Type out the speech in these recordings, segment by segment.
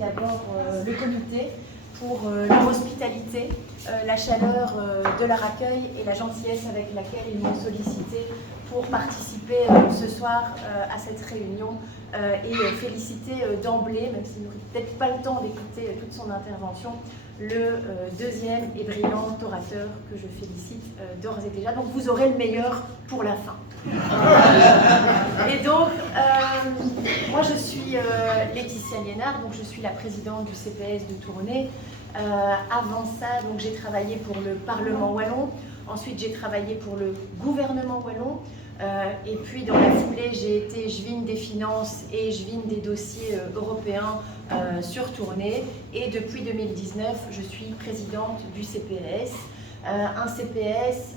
d'abord le comité pour leur hospitalité, la chaleur de leur accueil et la gentillesse avec laquelle ils m'ont sollicité pour participer ce soir à cette réunion et féliciter d'emblée, même s'il n'aurait peut-être pas le temps d'écouter toute son intervention, le deuxième et brillant orateur que je félicite d'ores et déjà. Donc vous aurez le meilleur pour la fin. Et donc, moi je suis Laetitia Liénard, donc je suis la présidente du CPS de Tournai. Avant ça, donc j'ai travaillé pour le Parlement wallon, ensuite j'ai travaillé pour le gouvernement wallon, et puis dans la foulée j'ai été jevine des finances et jevine des dossiers européens sur Tournai, et depuis 2019 je suis présidente du CPS, un CPS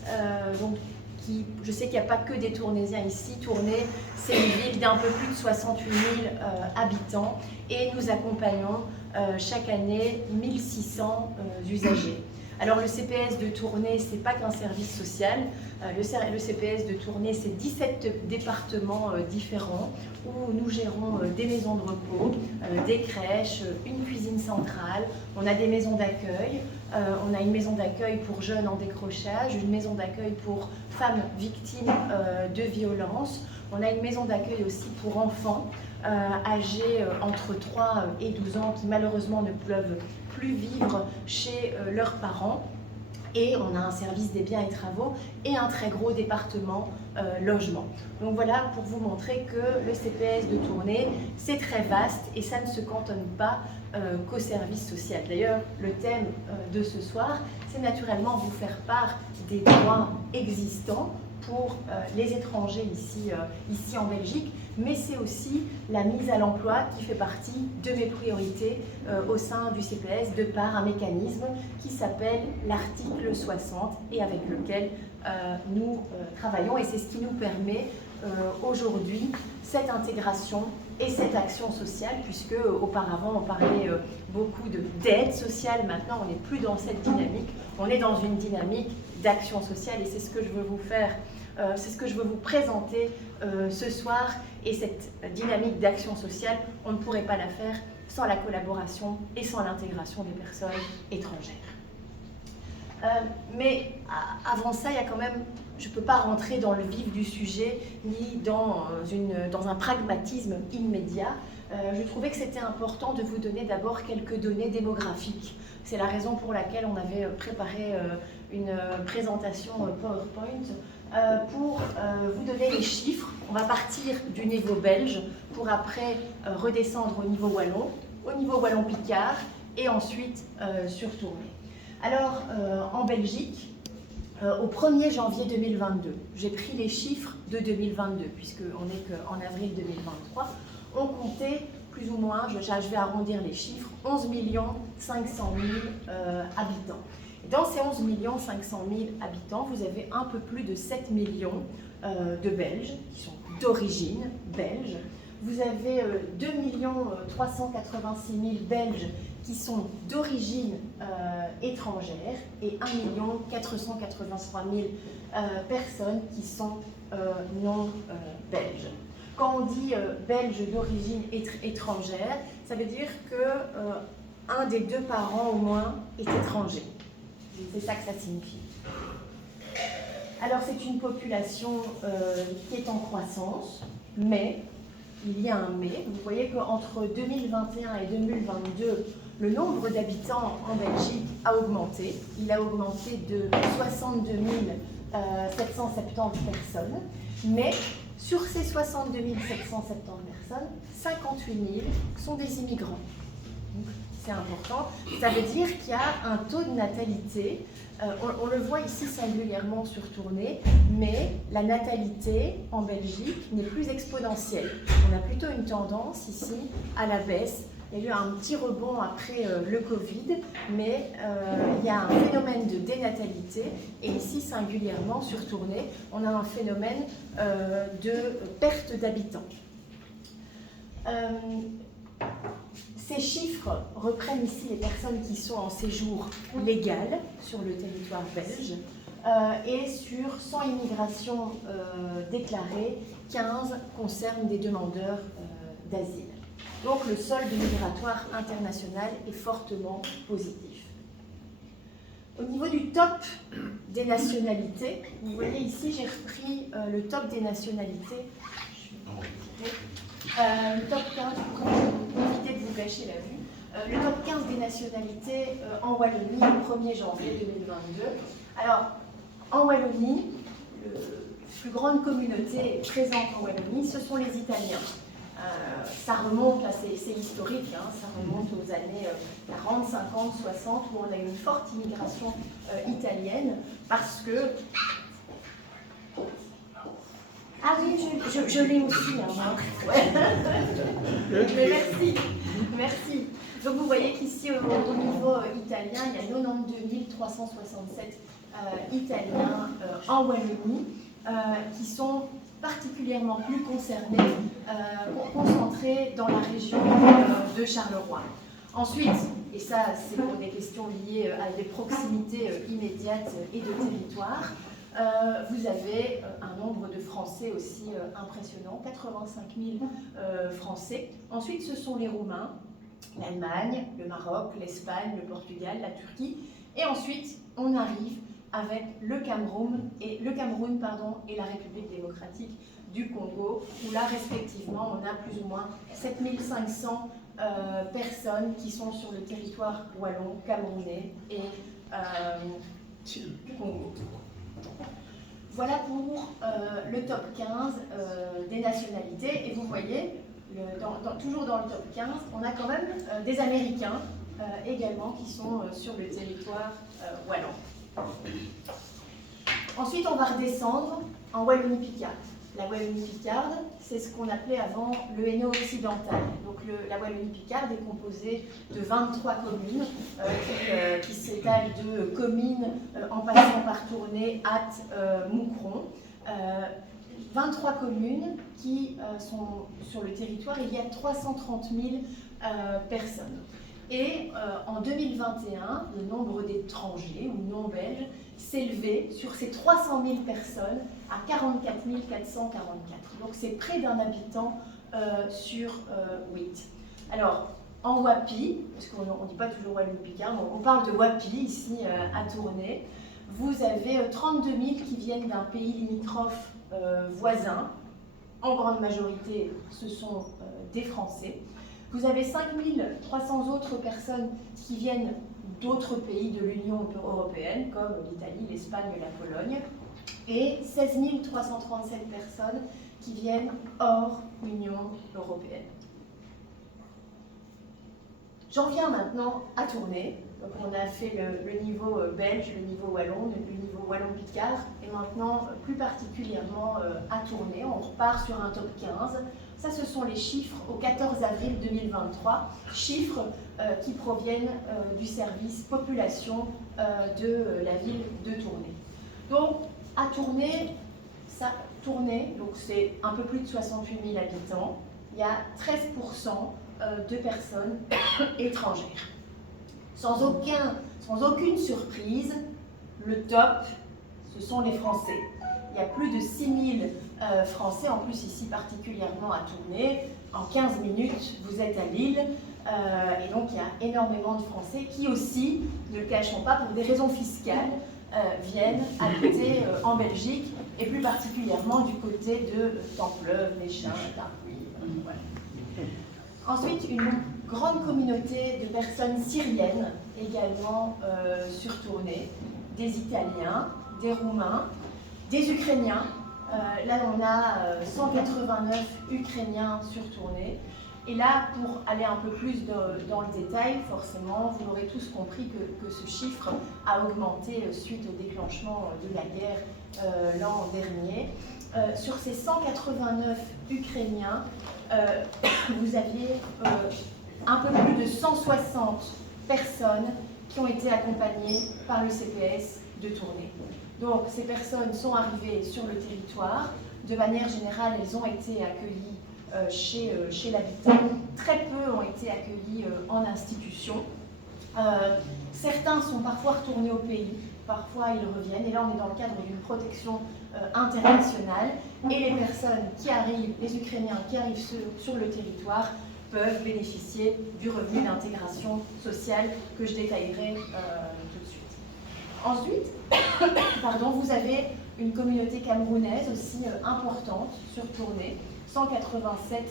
donc, qui, je sais qu'il n'y a pas que des Tournaisiens ici. Tournai, c'est une ville d'un peu plus de 68 000 habitants et nous accompagnons chaque année 1600 usagers. Alors le CPS de Tournai, ce n'est pas qu'un service social. Le CPS de Tournai, c'est 17 départements différents où nous gérons des maisons de repos, des crèches, une cuisine centrale, on a des maisons d'accueil, on a une maison d'accueil pour jeunes en décrochage, une maison d'accueil pour femmes victimes de violences, on a une maison d'accueil aussi pour enfants âgés entre 3 et 12 ans qui malheureusement ne peuvent plus vivre chez leurs parents. Et on a un service des biens et travaux et un très gros département logement. Donc voilà pour vous montrer que le CPS de Tournai, c'est très vaste et ça ne se cantonne pas qu'au service social. D'ailleurs, le thème de ce soir, c'est naturellement vous faire part des droits existants pour les étrangers ici en Belgique, mais c'est aussi la mise à l'emploi qui fait partie de mes priorités au sein du CPS, de par un mécanisme qui s'appelle l'article 60 et avec lequel nous travaillons, et c'est ce qui nous permet aujourd'hui cette intégration et cette action sociale, puisque auparavant on parlait beaucoup d'aide sociale, maintenant on n'est plus dans cette dynamique, on est dans une dynamique d'action sociale, et c'est ce que je veux vous faire, c'est ce que je veux vous présenter ce soir. Et cette dynamique d'action sociale, on ne pourrait pas la faire sans la collaboration et sans l'intégration des personnes étrangères. Mais avant ça, il y a quand même, je ne peux pas rentrer dans le vif du sujet ni dans un pragmatisme immédiat. Je trouvais que c'était important de vous donner d'abord quelques données démographiques. C'est la raison pour laquelle on avait préparé une présentation PowerPoint pour vous donner les chiffres. On va partir du niveau belge pour après redescendre au niveau wallon-picard et ensuite sur Tournai. Alors, en Belgique, au 1er janvier 2022, j'ai pris les chiffres de 2022, puisqu'on n'est qu'en avril 2023, on comptait plus ou moins, je vais arrondir les chiffres, 11 500 000 habitants. Et dans ces 11 500 000 habitants, vous avez un peu plus de 7 millions de Belges, qui sont d'origine belge. Vous avez 2 386 000 Belges qui sont d'origine étrangère et 1 483 000 personnes qui sont non belges. Quand on dit belge d'origine étrangère, ça veut dire que un des deux parents au moins est étranger. C'est ça que ça signifie. Alors c'est une population qui est en croissance, mais il y a un mais. Vous voyez qu'entre 2021 et 2022, le nombre d'habitants en Belgique a augmenté. Il a augmenté de 62 770 personnes, mais sur ces 62 770 personnes, 58 000 sont des immigrants. C'est important. Ça veut dire qu'il y a un taux de natalité, on le voit ici singulièrement sur Tournai, mais la natalité en Belgique n'est plus exponentielle. On a plutôt une tendance ici à la baisse. Il y a eu un petit rebond après le Covid, mais il y a un phénomène de dénatalité, et ici singulièrement sur Tournai, on a un phénomène de perte d'habitants. Ces chiffres reprennent ici les personnes qui sont en séjour légal sur le territoire belge, et sur 100 immigrations déclarées, 15 concernent des demandeurs d'asile. Donc le solde migratoire international est fortement positif. Au niveau du top des nationalités, vous voyez ici, j'ai repris le top des nationalités. Le top 15, pour éviter de vous gâcher la vue. Le top 15 des nationalités en Wallonie le 1er janvier 2022. Alors, en Wallonie, la plus grande communauté présente en Wallonie, ce sont les Italiens. Ça remonte, là c'est historique, hein, ça remonte aux années 40, 50, 60, où on a eu une forte immigration italienne, parce que... Ah oui, je l'ai aussi, hein, moi. Ouais. Mais merci, merci. Donc vous voyez qu'ici, au niveau italien, il y a 92 367 Italiens en Wallonie, qui sont particulièrement plus concernés, concentrés dans la région de Charleroi. Ensuite, et ça c'est pour des questions liées à des proximités immédiates et de territoire, vous avez un nombre de Français aussi impressionnant, 85 000 Français. Ensuite, ce sont les Roumains, l'Allemagne, le Maroc, l'Espagne, le Portugal, la Turquie. Et ensuite, on arrive avec le Cameroun et la République démocratique du Congo, où là, respectivement, on a plus ou moins 7500 personnes qui sont sur le territoire wallon, camerounais et du Congo. Voilà pour le top 15 des nationalités. Et vous voyez, toujours dans le top 15, on a quand même des Américains également qui sont sur le territoire wallon. Ensuite, on va redescendre en Wallonie-Picarde. La Wallonie-Picarde, c'est ce qu'on appelait avant le Hainaut occidental. Donc la Wallonie-Picarde est composée de 23 communes qui s'étalent de Comines en passant par Tournai, Ath, Moucron. 23 communes qui sont sur le territoire. Il y a 330 000 personnes. Et en 2021, le nombre d'étrangers ou non-belges s'élevait sur ces 300 000 personnes à 44 444. Donc c'est près d'un habitant sur 8. Alors, en Wapi, parce qu'on ne dit pas toujours Wallonie-Picarde, on parle de Wapi ici à Tournai, vous avez 32 000 qui viennent d'un pays limitrophe voisin. En grande majorité, ce sont des Français. Vous avez 5300 autres personnes qui viennent d'autres pays de l'Union européenne, comme l'Italie, l'Espagne et la Pologne, et 16 337 personnes qui viennent hors Union européenne. J'en viens maintenant à Tournai. Donc on a fait le niveau belge, le niveau wallon, le niveau wallon-picarde, et maintenant plus particulièrement à Tournai. On repart sur un top 15. Ça, ce sont les chiffres au 14 avril 2023, chiffres qui proviennent du service population de la ville de Tournai. Donc, à Tournai, donc c'est un peu plus de 68 000 habitants, il y a 13% de personnes étrangères. Sans aucune surprise, le top, ce sont les Français. Il y a plus de 6 000 Français, en plus ici particulièrement à Tournai. En 15 minutes, vous êtes à Lille. Et donc, il y a énormément de Français qui aussi, ne le cachons pas, pour des raisons fiscales, viennent habiter en Belgique, et plus particulièrement du côté de Templeuve, Méchin, Darcuy. Voilà. Ensuite, une grande communauté de personnes syriennes également sur Tournai, des Italiens, des Roumains, des Ukrainiens. Là, on a 189 Ukrainiens sur Tournai. Et là, pour aller un peu plus dans le détail, forcément, vous aurez tous compris que ce chiffre a augmenté suite au déclenchement de la guerre l'an dernier. Sur ces 189 Ukrainiens, vous aviez un peu plus de 160 personnes qui ont été accompagnées par le CPS de Tournai. Donc, ces personnes sont arrivées sur le territoire. De manière générale, elles ont été accueillies chez l'habitant. Très peu ont été accueillis en institution. Certains sont parfois retournés au pays, parfois ils reviennent. Et là, on est dans le cadre d'une protection internationale. Et les personnes qui arrivent, les Ukrainiens qui arrivent sur le territoire, peuvent bénéficier du revenu d'intégration sociale que je détaillerai tout de suite. Ensuite, vous avez une communauté camerounaise aussi importante sur Tournai, 187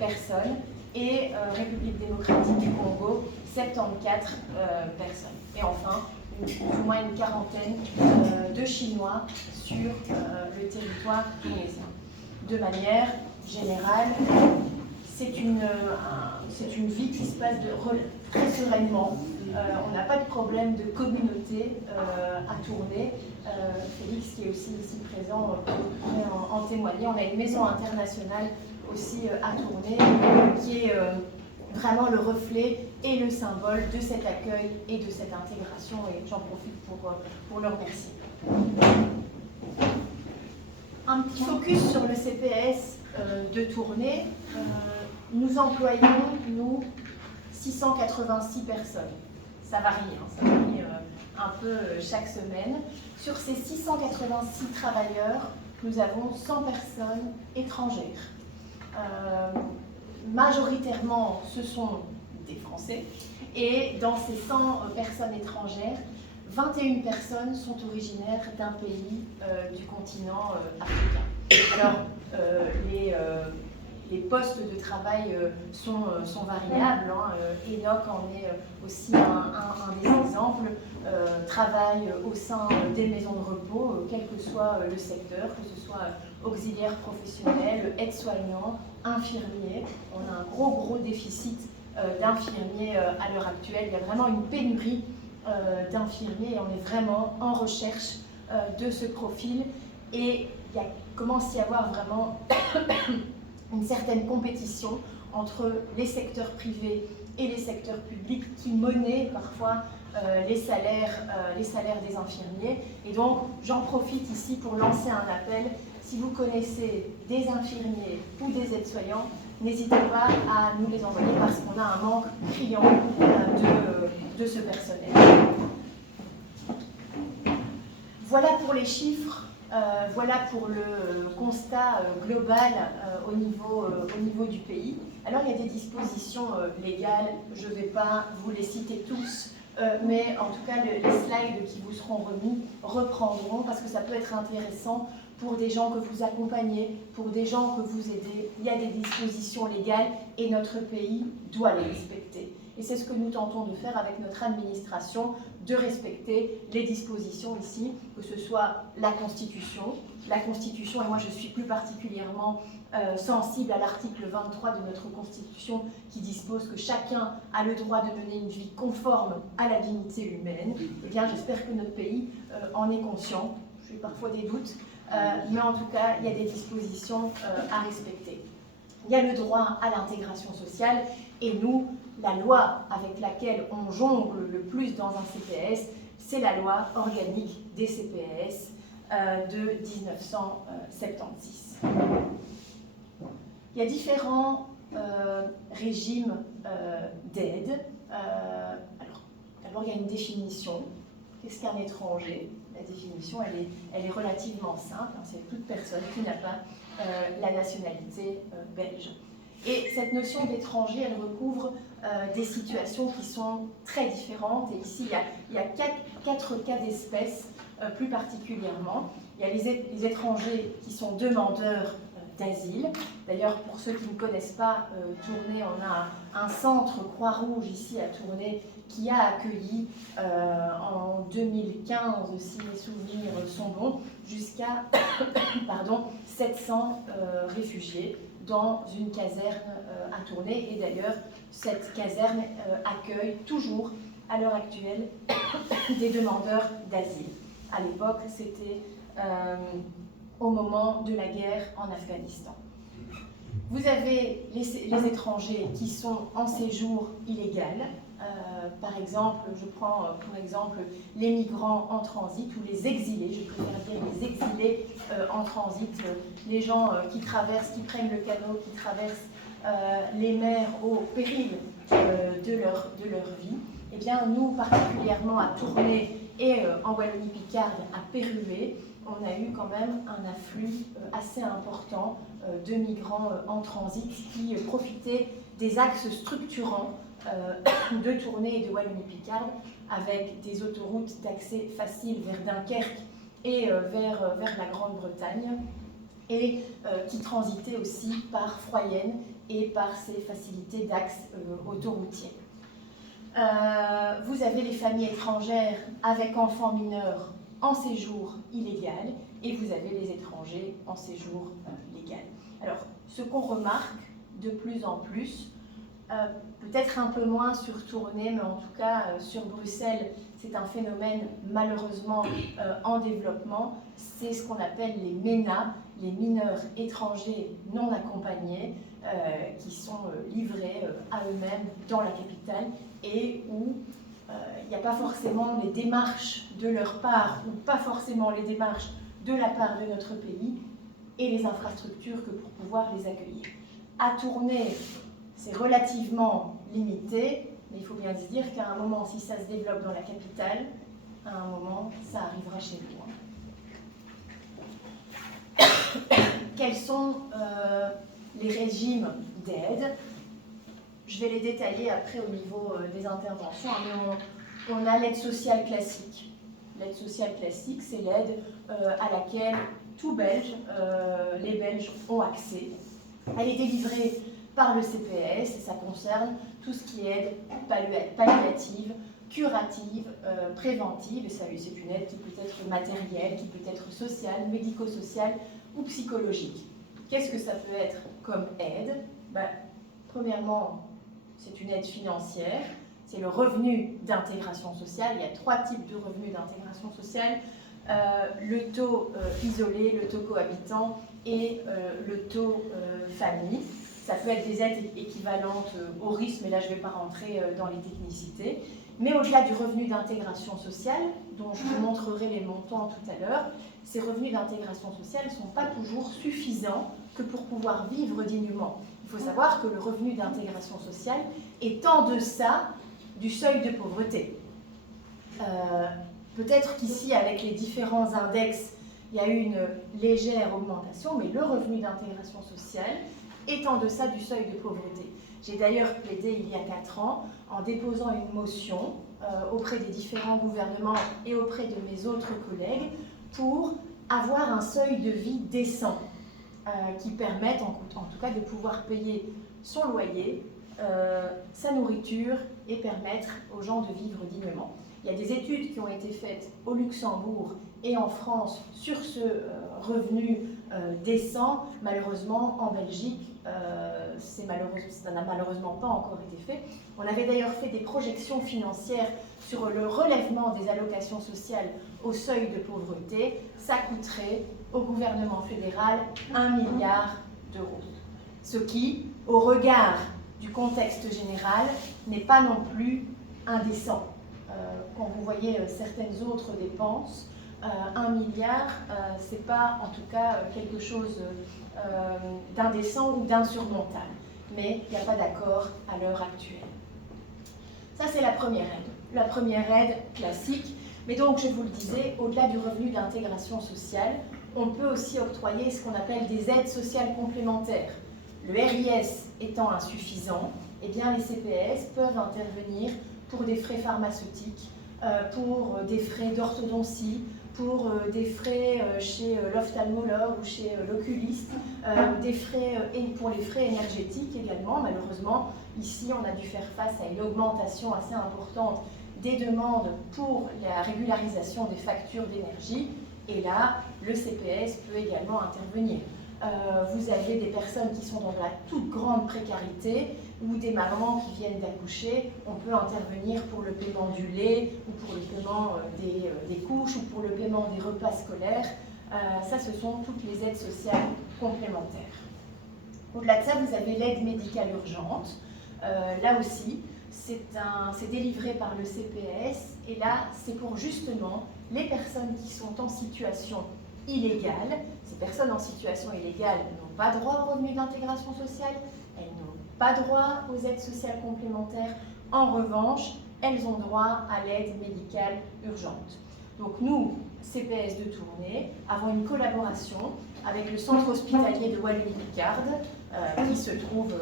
personnes, et République démocratique du Congo, 74 personnes. Et enfin, plus ou moins une quarantaine de Chinois sur le territoire tournaisien. De manière générale, c'est une vie qui se passe très sereinement. On n'a pas de problème de communauté à Tournai. Félix, qui est aussi ici présent, pourrait en témoigner. On a une maison internationale aussi à Tournai, qui est vraiment le reflet et le symbole de cet accueil et de cette intégration, et j'en profite pour le remercier. Un petit focus sur le CPS de Tournai. Nous employons, nous, 686 personnes. Ça varie, ça varie un peu chaque semaine. Sur ces 686 travailleurs, nous avons 100 personnes étrangères. Majoritairement, ce sont des Français. Et dans ces 100 personnes étrangères, 21 personnes sont originaires d'un pays du continent africain. Alors, les postes de travail sont variables. Enoch en est aussi un des exemples. Travaille au sein des maisons de repos, quel que soit le secteur, que ce soit auxiliaire professionnel, aide-soignant, infirmier. On a un gros déficit d'infirmiers à l'heure actuelle. Il y a vraiment une pénurie d'infirmiers et on est vraiment en recherche de ce profil. Et il commence à y avoir vraiment une certaine compétition entre les secteurs privés et les secteurs publics qui monnaient parfois les salaires des infirmiers. Et donc, j'en profite ici pour lancer un appel. Si vous connaissez des infirmiers ou des aides-soignants, n'hésitez pas à nous les envoyer parce qu'on a un manque criant de ce personnel. Voilà pour les chiffres. Voilà pour le constat global au niveau du pays. Alors il y a des dispositions légales, je ne vais pas vous les citer tous, mais en tout cas les slides qui vous seront remis reprendront parce que ça peut être intéressant pour des gens que vous accompagnez, pour des gens que vous aidez. Il y a des dispositions légales et notre pays doit les respecter. Et c'est ce que nous tentons de faire avec notre administration, de respecter les dispositions ici, que ce soit la Constitution, et moi je suis plus particulièrement sensible à l'article 23 de notre Constitution qui dispose que chacun a le droit de mener une vie conforme à la dignité humaine. Eh bien, j'espère que notre pays en est conscient. J'ai parfois des doutes, mais en tout cas, il y a des dispositions à respecter. Il y a le droit à l'intégration sociale et nous, la loi avec laquelle on jongle le plus dans un CPS, c'est la loi organique des CPS de 1976. Il y a différents régimes d'aide. Alors, d'abord, il y a une définition. Qu'est-ce qu'un étranger? La définition, elle est relativement simple. C'est toute personne qui n'a pas la nationalité belge. Et cette notion d'étranger, elle recouvre des situations qui sont très différentes. Et ici, il y a quatre cas d'espèce plus particulièrement. Il y a les étrangers qui sont demandeurs d'asile. D'ailleurs, pour ceux qui ne connaissent pas Tournai, on a un centre Croix-Rouge ici à Tournai qui a accueilli en 2015, si mes souvenirs sont bons, jusqu'à 700 réfugiés dans une caserne à Tournai. Et d'ailleurs, cette caserne accueille toujours, à l'heure actuelle, des demandeurs d'asile. À l'époque, c'était au moment de la guerre en Afghanistan. Vous avez les étrangers qui sont en séjour illégal. Par exemple, je prends pour exemple les migrants en transit ou les exilés, je préfère dire les exilés en transit, les gens qui prennent le canot, qui traversent les mers au péril de leur vie. Eh bien, nous, particulièrement à Tournai et en Wallonie-Picarde, à Péruvey, on a eu quand même un afflux assez important de migrants en transit qui profitaient des axes structurants de Tournai et de Wallonie-Picarde, avec des autoroutes d'accès facile vers Dunkerque et vers la Grande-Bretagne, et qui transitaient aussi par Froyenne et par ces facilités d'axe autoroutier. Vous avez les familles étrangères avec enfants mineurs en séjour illégal, et vous avez les étrangers en séjour légal. Alors, ce qu'on remarque de plus en plus, peut-être un peu moins sur Tournai, mais en tout cas sur Bruxelles, c'est un phénomène malheureusement en développement, c'est ce qu'on appelle les MENA, les mineurs étrangers non accompagnés, qui sont livrés à eux-mêmes dans la capitale, et où il n'y a pas forcément les démarches de leur part, ou pas forcément les démarches de la part de notre pays, et les infrastructures que pour pouvoir les accueillir. À Tournai, c'est relativement limité, mais il faut bien se dire qu'à un moment, si ça se développe dans la capitale, à un moment, ça arrivera chez nous. Quels sont les régimes d'aide? Je vais les détailler après au niveau des interventions, mais on a l'aide sociale classique. L'aide sociale classique, c'est l'aide à laquelle tous Belges, les Belges ont accès. Elle est délivrée par le CPS, et ça concerne tout ce qui est aide palliative, curative, préventive, et ça, c'est une aide qui peut être matérielle, qui peut être sociale, médico-sociale ou psychologique. Qu'est-ce que ça peut être comme aide? Premièrement, c'est une aide financière, c'est le revenu d'intégration sociale. Il y a 3 types de revenus d'intégration sociale, le taux isolé, le taux cohabitant et le taux famille. Ça peut être des aides équivalentes au risque, mais là je ne vais pas rentrer dans les technicités. Mais au-delà du revenu d'intégration sociale, dont je vous montrerai les montants tout à l'heure, ces revenus d'intégration sociale ne sont pas toujours suffisants que pour pouvoir vivre dignement. Il faut savoir que le revenu d'intégration sociale est en deçà du seuil de pauvreté. Peut-être qu'ici, avec les différents index, il y a eu une légère augmentation, mais le revenu d'intégration sociale est en deçà du seuil de pauvreté. J'ai d'ailleurs plaidé il y a 4 ans en déposant une motion auprès des différents gouvernements et auprès de mes autres collègues pour avoir un seuil de vie décent qui permette en tout cas de pouvoir payer son loyer, sa nourriture et permettre aux gens de vivre dignement. Il y a des études qui ont été faites au Luxembourg et en France sur ce revenu décent. Malheureusement, en Belgique, ça n'a malheureusement pas encore été fait. On avait d'ailleurs fait des projections financières sur le relèvement des allocations sociales au seuil de pauvreté. Ça coûterait au gouvernement fédéral 1 milliard d'euros. Ce qui, au regard du contexte général, n'est pas non plus indécent. Quand vous voyez certaines autres dépenses, 1 milliard, ce n'est pas en tout cas quelque chose d'indécent ou d'insurmontable. Mais il n'y a pas d'accord à l'heure actuelle. Ça, c'est la première aide. La première aide classique. Mais donc, je vous le disais, au-delà du revenu d'intégration sociale, on peut aussi octroyer ce qu'on appelle des aides sociales complémentaires. Le RIS étant insuffisant, eh bien, les CPS peuvent intervenir pour des frais pharmaceutiques, pour des frais d'orthodontie, pour des frais chez l'ophtalmologue ou chez l'oculiste, des frais pour les frais énergétiques également. Malheureusement, ici, on a dû faire face à une augmentation assez importante des demandes pour la régularisation des factures d'énergie. Et là, le CPS peut également intervenir. Vous avez des personnes qui sont dans la toute grande précarité ou des mamans qui viennent d'accoucher. On peut intervenir pour le paiement du lait ou pour le paiement des couches ou pour le paiement des repas scolaires. Ça, ce sont toutes les aides sociales complémentaires. Au-delà de ça, vous avez l'aide médicale urgente. Là aussi, c'est délivré par le CPS et là, c'est pour justement les personnes qui sont en situation illégale. Ces personnes en situation illégale n'ont pas droit au revenu d'intégration sociale, elles n'ont pas droit aux aides sociales complémentaires. En revanche, elles ont droit à l'aide médicale urgente. Donc nous, CPS de Tournai, avons une collaboration avec le centre hospitalier de Wallonie-Picarde qui se trouve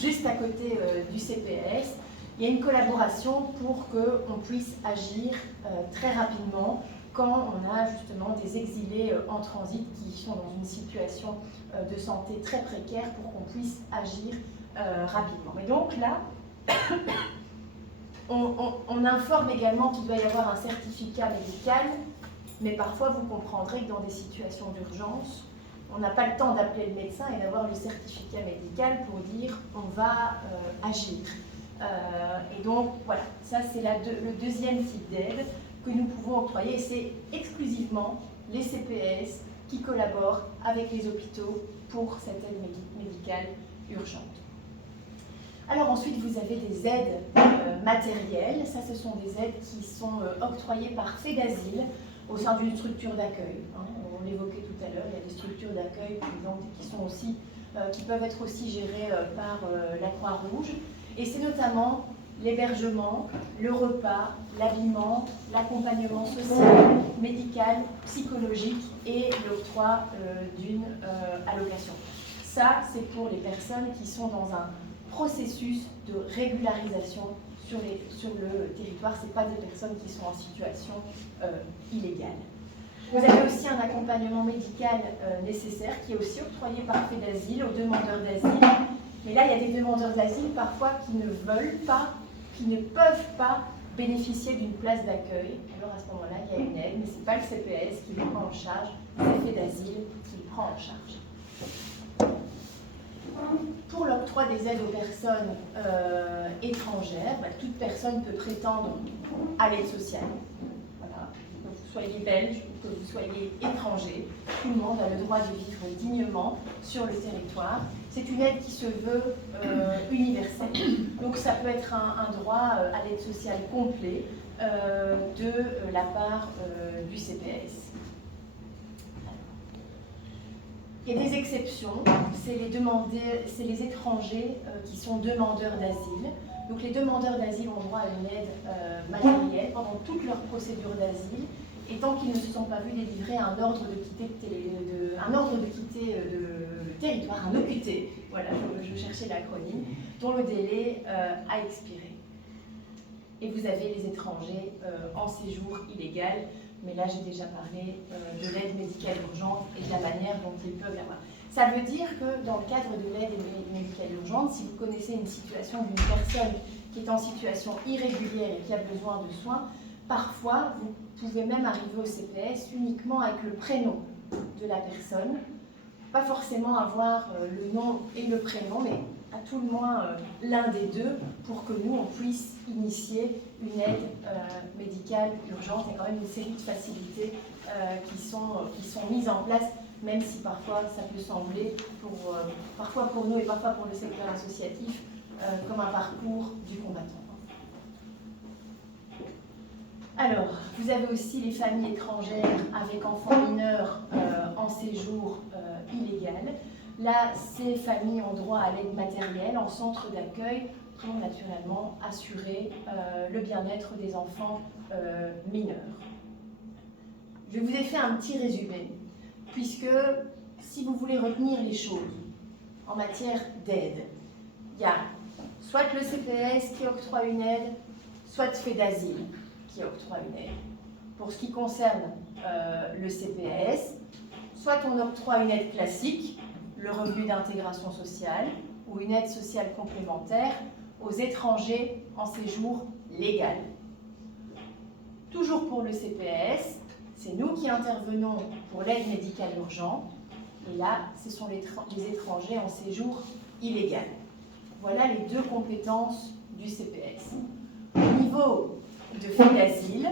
juste à côté du CPS, il y a une collaboration pour qu'on puisse agir très rapidement quand on a justement des exilés en transit qui sont dans une situation de santé très précaire pour qu'on puisse agir rapidement. Et donc là, on informe également qu'il doit y avoir un certificat médical, mais parfois vous comprendrez que dans des situations d'urgence, on n'a pas le temps d'appeler le médecin et d'avoir le certificat médical pour dire on va agir. Et donc voilà, ça c'est le deuxième type d'aide que nous pouvons octroyer, et c'est exclusivement les CPS qui collaborent avec les hôpitaux pour cette aide médicale urgente. Alors ensuite, vous avez des aides matérielles. Ça, ce sont des aides qui sont octroyées par FEDASIL au sein d'une structure d'accueil. On l'évoquait tout à l'heure, il y a des structures d'accueil qui peuvent être aussi gérées par la Croix-Rouge. Et c'est notamment l'hébergement, le repas, l'habillement, l'accompagnement social, médical, psychologique et l'octroi d'une allocation. Ça, c'est pour les personnes qui sont dans un processus de régularisation sur le territoire. Ce n'est pas des personnes qui sont en situation illégale. Vous avez aussi un accompagnement médical nécessaire qui est aussi octroyé par FEDASIL aux demandeurs d'asile. Mais là, il y a des demandeurs d'asile parfois qui ne veulent pas, qui ne peuvent pas bénéficier d'une place d'accueil. Alors à ce moment-là, il y a une aide, mais ce n'est pas le CPS qui le prend en charge, c'est FEDASIL qui le prend en charge. Pour l'octroi des aides aux personnes étrangères, toute personne peut prétendre à l'aide sociale. Voilà. Que vous soyez belge ou que vous soyez étranger, tout le monde a le droit de vivre dignement sur le territoire. C'est une aide qui se veut universelle. Donc ça peut être un droit à l'aide sociale complet de la part du CPS. Il y a des exceptions, c'est les étrangers qui sont demandeurs d'asile. Donc les demandeurs d'asile ont droit à une aide matérielle pendant toute leur procédure d'asile, et tant qu'ils ne se sont pas vus délivrer un ordre de quitter le territoire, un OQT, voilà, je cherchais l'acronyme, dont le délai a expiré. Et vous avez les étrangers en séjour illégal. Mais là, j'ai déjà parlé de l'aide médicale urgente et de la manière dont ils peuvent l'avoir. Ça veut dire que dans le cadre de l'aide médicale urgente, si vous connaissez une situation d'une personne qui est en situation irrégulière et qui a besoin de soins, parfois, vous pouvez même arriver au CPS uniquement avec le prénom de la personne. Pas forcément avoir le nom et le prénom, mais à tout le moins l'un des deux, pour que nous, on puisse initier une aide médicale urgente. Il y a quand même une série de facilités qui sont mises en place, même si parfois ça peut sembler, parfois pour nous et parfois pour le secteur associatif, comme un parcours du combattant. Alors, vous avez aussi les familles étrangères avec enfants mineurs en séjour illégal. Là, ces familles ont droit à l'aide matérielle en centre d'accueil pour naturellement assurer le bien-être des enfants mineurs. Je vous ai fait un petit résumé, puisque si vous voulez retenir les choses en matière d'aide, il y a soit le CPS qui octroie une aide, soit FEDASIL qui octroie une aide. Pour ce qui concerne le CPS, soit on octroie une aide classique, le revenu d'intégration sociale, ou une aide sociale complémentaire aux étrangers en séjour légal. Toujours pour le CPS, c'est nous qui intervenons pour l'aide médicale urgente, et là, ce sont les étrangers en séjour illégal. Voilà les deux compétences du CPS. Au niveau de FEDASIL,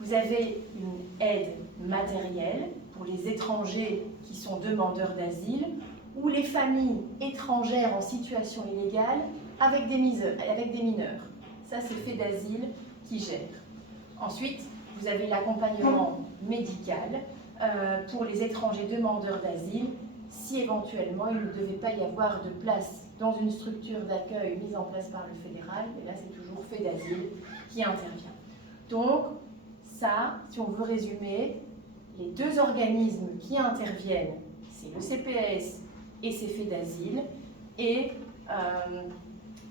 vous avez une aide matérielle pour les étrangers qui sont demandeurs d'asile ou les familles étrangères en situation illégale avec des mineurs. Ça, c'est FEDASIL qui gère. Ensuite, vous avez l'accompagnement médical pour les étrangers demandeurs d'asile si éventuellement il ne devait pas y avoir de place dans une structure d'accueil mise en place par le fédéral, et là c'est toujours FEDASIL qui intervient. Donc ça, si on veut résumer, les deux organismes qui interviennent, c'est le CPS et c'est FEDASIL, et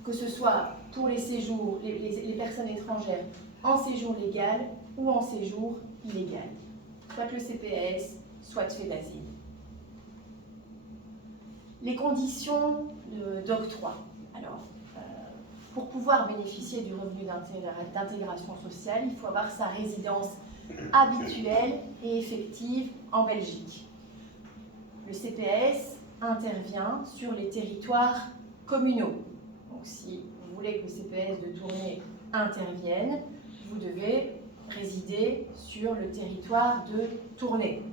que ce soit pour les séjours, les personnes étrangères en séjour légal ou en séjour illégal, soit le CPS, soit fait d'asile. Les conditions d'octroi. Alors, pour pouvoir bénéficier du revenu d'intégration sociale, il faut avoir sa résidence habituelle et effective en Belgique. Le CPS intervient sur les territoires communaux. Donc, si vous voulez que le CPS de Tournai intervienne, vous devez résider sur le territoire de Tournai.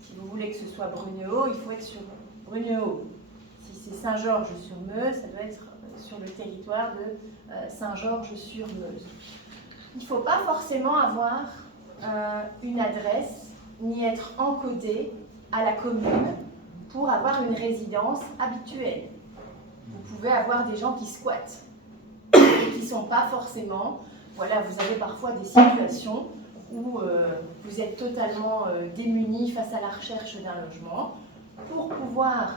Si vous voulez que ce soit Brunehaut, il faut être sur Brunehaut. Si c'est Saint-Georges-sur-Meuse, ça doit être sur le territoire de Saint-Georges-sur-Meuse. Il ne faut pas forcément avoir une adresse ni être encodé à la commune pour avoir une résidence habituelle. Vous pouvez avoir des gens qui squattent et qui ne sont pas forcément... Voilà, vous avez parfois des situations où vous êtes totalement démunis face à la recherche d'un logement. Pour pouvoir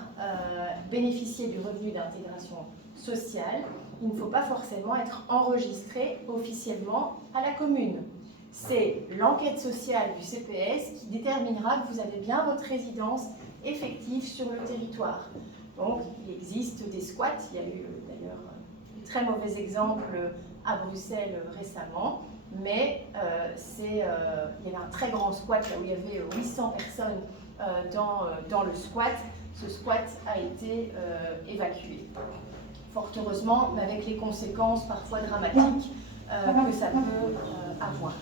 bénéficier du revenu d'intégration sociale, il ne faut pas forcément être enregistré officiellement à la commune. C'est l'enquête sociale du CPS qui déterminera que vous avez bien votre résidence effective sur le territoire. Donc, il existe des squats. Il y a eu d'ailleurs de très mauvais exemples à Bruxelles récemment, mais il y avait un très grand squat là où il y avait 800 personnes dans le squat. Ce squat a été évacué. Fort heureusement, mais avec les conséquences parfois dramatiques que ça peut avoir.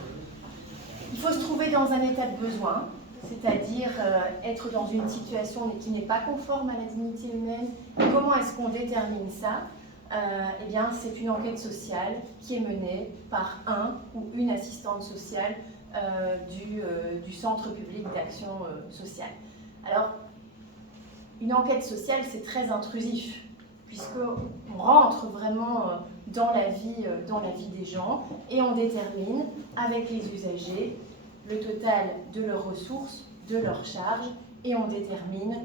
Il faut se trouver dans un état de besoin, c'est-à-dire être dans une situation qui n'est pas conforme à la dignité humaine. Et comment est-ce qu'on détermine ça ? Eh bien, c'est une enquête sociale qui est menée par un ou une assistante sociale du Centre public d'action sociale. Alors, une enquête sociale, c'est très intrusif, puisqu'on rentre vraiment dans la vie des gens et on détermine avec les usagers le total de leurs ressources, de leurs charges, et on détermine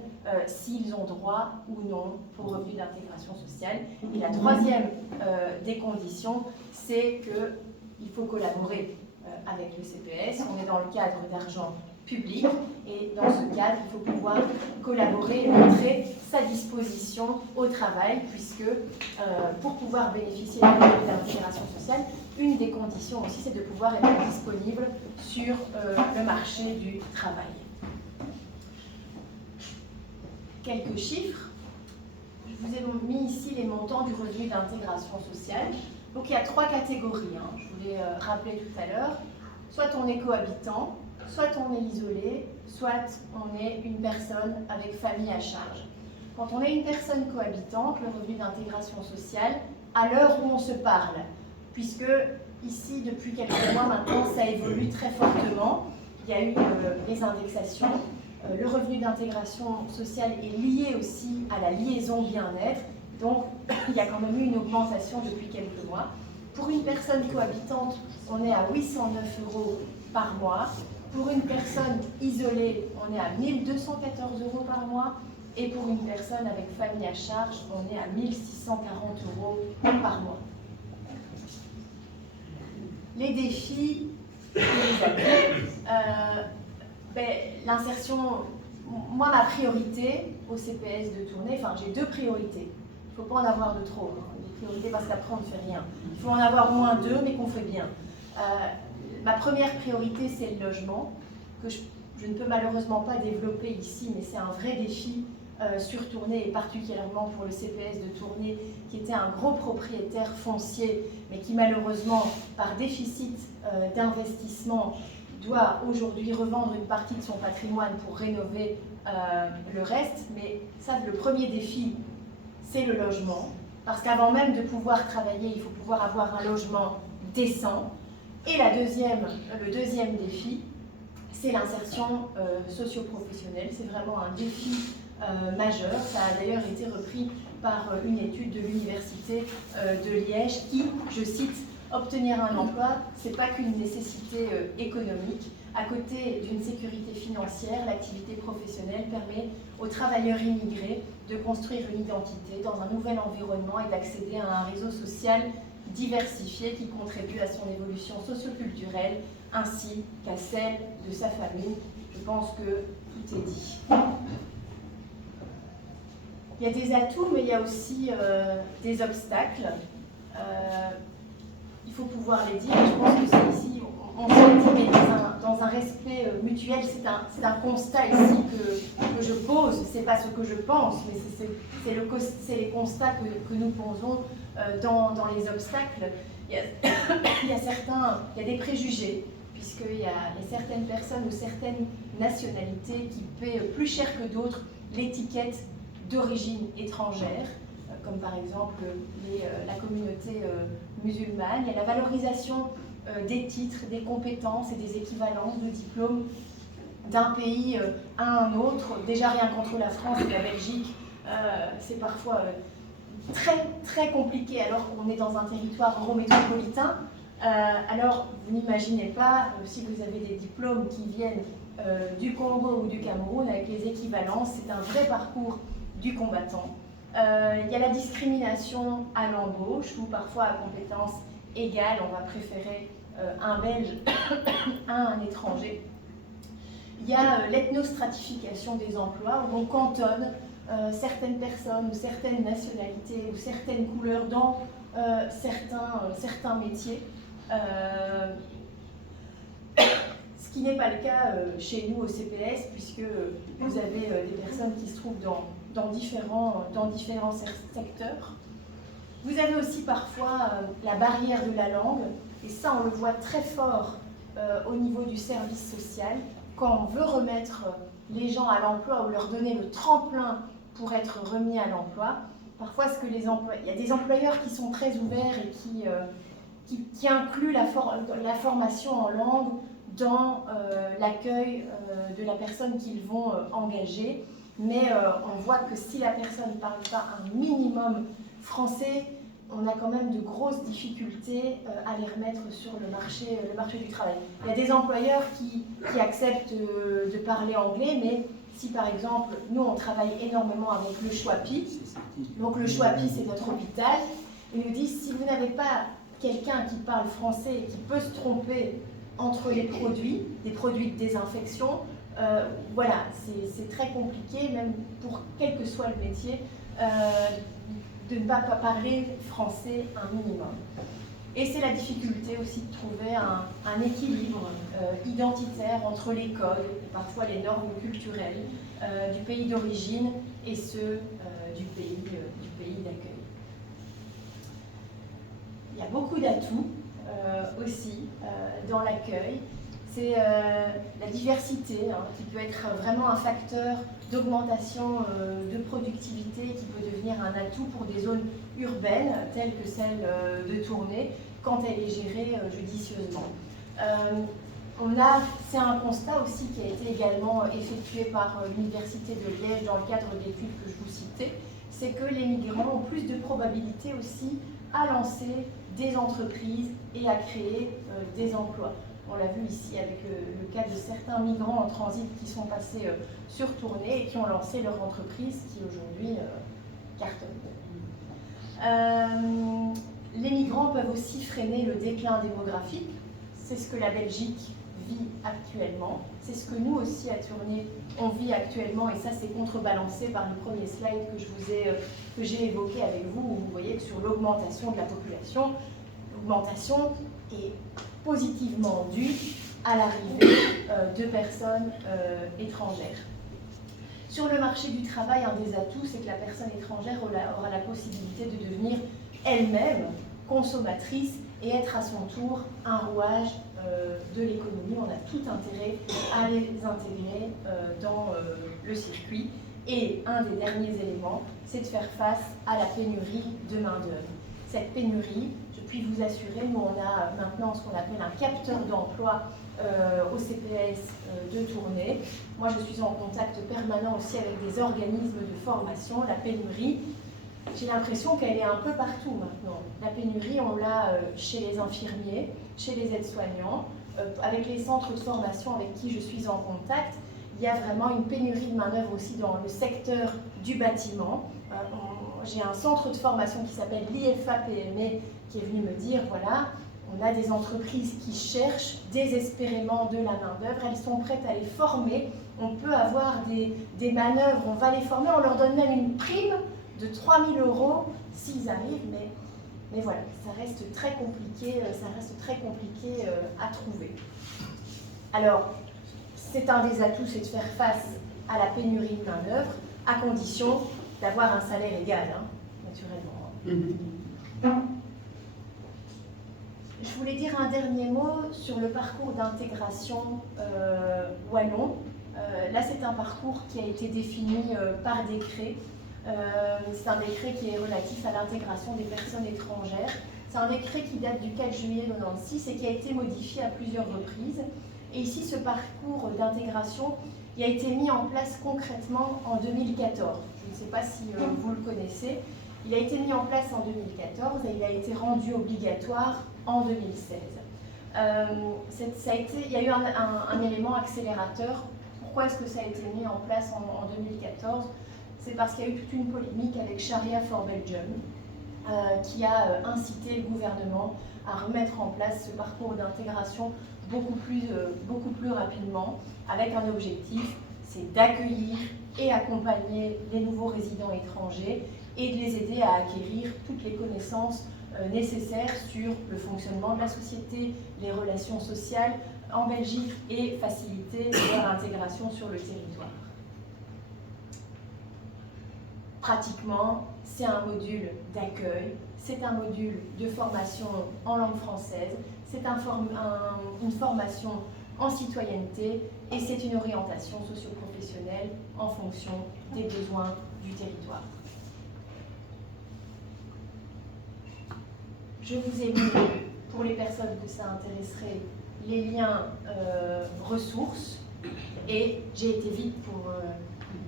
s'ils ont droit ou non au revenu d'intégration sociale. Et la troisième des conditions, c'est qu'il faut collaborer avec le CPS. On est dans le cadre d'argent public et dans ce cadre, il faut pouvoir collaborer et montrer sa disposition au travail, puisque pour pouvoir bénéficier du revenu d'intégration sociale, une des conditions aussi, c'est de pouvoir être disponible sur le marché du travail. Quelques chiffres. Je vous ai mis ici les montants du revenu d'intégration sociale. Donc il y a trois catégories, hein. Je vous l'ai rappelé tout à l'heure. Soit on est cohabitant, soit on est isolé, soit on est une personne avec famille à charge. Quand on est une personne cohabitante, le revenu d'intégration sociale, à l'heure où on se parle, puisque ici, depuis quelques mois maintenant, ça évolue très fortement. Il y a eu les indexations. Le revenu d'intégration sociale est lié aussi à la liaison bien-être. Donc, il y a quand même eu une augmentation depuis quelques mois. Pour une personne cohabitante, on est à 809 € par mois. Pour une personne isolée, on est à 1214 € par mois. Et pour une personne avec famille à charge, on est à 1640 € par mois. Les défis et les atouts. L'insertion, moi ma priorité au CPS de Tournai, enfin j'ai deux priorités. Il ne faut pas en avoir de trop, hein, des priorités parce qu'après on ne fait rien. Il faut en avoir au moins deux, mais qu'on fait bien. Ma première priorité, c'est le logement, que je ne peux malheureusement pas développer ici, mais c'est un vrai défi sur Tournai, et particulièrement pour le CPS de Tournai, qui était un gros propriétaire foncier, mais qui malheureusement, par déficit d'investissement, doit aujourd'hui revendre une partie de son patrimoine pour rénover le reste. Mais ça, le premier défi, c'est le logement. Parce qu'avant même de pouvoir travailler, il faut pouvoir avoir un logement décent. Et le deuxième défi, c'est l'insertion socio-professionnelle. C'est vraiment un défi majeur. Ça a d'ailleurs été repris par une étude de l'Université de Liège qui, je cite, Obtenir un emploi, ce n'est pas qu'une nécessité économique. À côté d'une sécurité financière, l'activité professionnelle permet aux travailleurs immigrés de construire une identité dans un nouvel environnement et d'accéder à un réseau social diversifié qui contribue à son évolution socioculturelle ainsi qu'à celle de sa famille. Je pense que tout est dit. Il y a des atouts, mais il y a aussi des obstacles. Il faut pouvoir les dire. Je pense que c'est ici, on se dit, mais dans un respect mutuel, c'est un constat ici que je pose. C'est pas ce que je pense, mais c'est les constats que nous posons dans les obstacles. Il y a des préjugés, puisqu'il y a certaines personnes ou certaines nationalités qui paient plus cher que d'autres l'étiquette d'origine étrangère, comme par exemple la communauté musulmane. Il y a la valorisation des titres, des compétences et des équivalences de diplômes d'un pays à un autre. Déjà rien qu'entre la France et la Belgique, c'est parfois très très compliqué alors qu'on est dans un territoire eurométropolitain. Alors vous n'imaginez pas si vous avez des diplômes qui viennent du Congo ou du Cameroun avec les équivalences, c'est un vrai parcours du combattant. Il y a la discrimination à l'embauche où parfois à compétences égales on va préférer un Belge à un étranger. Il y a l'ethnostratification des emplois où on cantonne certaines personnes ou certaines nationalités ou certaines couleurs dans certains métiers. Ce qui n'est pas le cas chez nous au CPS, puisque vous avez des personnes qui se trouvent dans différents secteurs. Vous avez aussi parfois la barrière de la langue, et ça on le voit très fort au niveau du service social, quand on veut remettre les gens à l'emploi ou leur donner le tremplin pour être remis à l'emploi. Parfois, il y a des employeurs qui sont très ouverts et qui incluent la formation en langue dans l'accueil de la personne qu'ils vont engager. Mais on voit que si la personne ne parle pas un minimum français, on a quand même de grosses difficultés à les remettre sur le marché du travail. Il y a des employeurs qui acceptent de parler anglais, mais si par exemple, nous on travaille énormément avec le Choapi, donc le Choapi c'est notre hôpital, ils nous disent si vous n'avez pas quelqu'un qui parle français et qui peut se tromper entre les produits, des produits de désinfection, voilà, c'est très compliqué, même pour quel que soit le métier, de ne pas parler français un minimum. Et c'est la difficulté aussi de trouver un équilibre identitaire entre les codes, parfois les normes culturelles du pays d'origine et ceux du pays d'accueil. Il y a beaucoup d'atouts aussi dans l'accueil. C'est la diversité qui peut être vraiment un facteur d'augmentation de productivité qui peut devenir un atout pour des zones urbaines telles que celle de Tournai quand elle est gérée judicieusement. C'est un constat aussi qui a été également effectué par l'Université de Liège dans le cadre d'études que je vous citais, c'est que les migrants ont plus de probabilité aussi à lancer des entreprises et à créer des emplois. On l'a vu ici avec le cas de certains migrants en transit qui sont passés sur Tournai et qui ont lancé leur entreprise qui aujourd'hui cartonne. Les migrants peuvent aussi freiner le déclin démographique. C'est ce que la Belgique vit actuellement. C'est ce que nous aussi à Tournai on vit actuellement et ça c'est contrebalancé par le premier slide que j'ai évoqué avec vous où vous voyez que sur l'augmentation de la population, l'augmentation est positivement due à l'arrivée de personnes étrangères. Sur le marché du travail, un des atouts, c'est que la personne étrangère aura la possibilité de devenir elle-même consommatrice et être à son tour un rouage de l'économie. On a tout intérêt à les intégrer dans le circuit. Et un des derniers éléments, c'est de faire face à la pénurie de main-d'œuvre. Cette pénurie, je puis vous assurer, nous on a maintenant ce qu'on appelle un capteur d'emploi au CPS de Tournai. Moi je suis en contact permanent aussi avec des organismes de formation. La pénurie, j'ai l'impression qu'elle est un peu partout maintenant. La pénurie, on l'a chez les infirmiers, chez les aides-soignants, avec les centres de formation avec qui je suis en contact. Il y a vraiment une pénurie de main-d'œuvre aussi dans le secteur du bâtiment. J'ai un centre de formation qui s'appelle l'IFA-PME qui est venu me dire, voilà, on a des entreprises qui cherchent désespérément de la main-d'œuvre, elles sont prêtes à les former, on peut avoir des manœuvres, on va les former, on leur donne même une prime de 3 000 € s'ils arrivent, mais voilà, ça reste très compliqué, à trouver. Alors, c'est un des atouts, c'est de faire face à la pénurie de main-d'œuvre, à condition d'avoir un salaire égal, hein, naturellement. Je voulais dire un dernier mot sur le parcours d'intégration wallon. Là, c'est un parcours qui a été défini par décret. C'est un décret qui est relatif à l'intégration des personnes étrangères. C'est un décret qui date du 4 juillet 1996 et qui a été modifié à plusieurs reprises. Et ici, ce parcours d'intégration, il a été mis en place concrètement en 2014. Je ne sais pas si vous le connaissez. Il a été mis en place en 2014 et il a été rendu obligatoire en 2016. Il y a eu un élément accélérateur. Pourquoi est-ce que ça a été mis en place en 2014 ? C'est parce qu'il y a eu toute une polémique avec Sharia for Belgium qui a incité le gouvernement à remettre en place ce parcours d'intégration beaucoup plus rapidement, avec un objectif, c'est d'accueillir et accompagner les nouveaux résidents étrangers et de les aider à acquérir toutes les connaissances nécessaires sur le fonctionnement de la société, les relations sociales en Belgique et faciliter leur intégration sur le territoire. Pratiquement, c'est un module d'accueil, c'est un module de formation en langue française, c'est une formation en citoyenneté et c'est une orientation socio-professionnelle en fonction des besoins du territoire. Je vous ai mis, pour les personnes que ça intéresserait, les liens ressources et j'ai été vite pour